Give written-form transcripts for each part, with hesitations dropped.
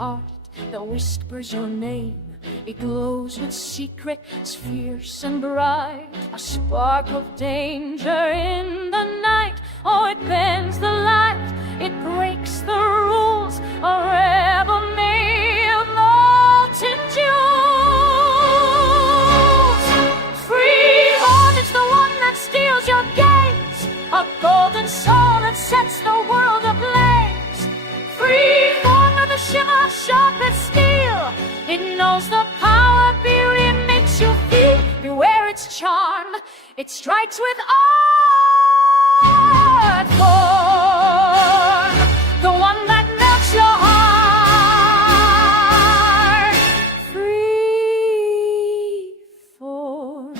heart that whispers your name. It glows with secrets fierce and bright, a spark of danger in the night. Oh, it bends the light, it breaks the rules, a rebel made of molten jewels. Freeform is the one that steals your gaze, a golden soul that sets the world ablaze. Freeform with a shimmer sharp as steel, it knows the power beauty makes you feel. Beware its charm, it strikes with art form, the one that melts your heart. Freeform,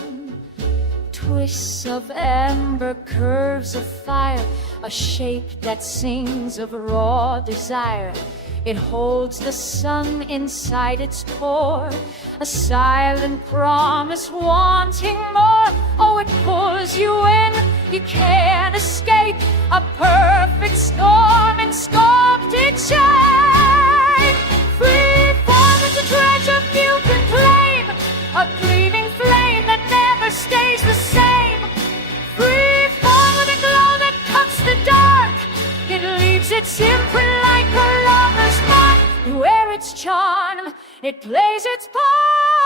twists of amber, curves of fire, a shape that sings of raw desire. It holds the sun inside its core, a silent promise wanting more. Oh, it pulls you in, you can't escape, a perfect storm in sculpted shape. Freeform is a treasure few can claim, a gleaming flame that never stays the same. Freeform with a glow that cuts the dark, it leaves its imprint like a lover's mark. Beware its charm, it plays its part.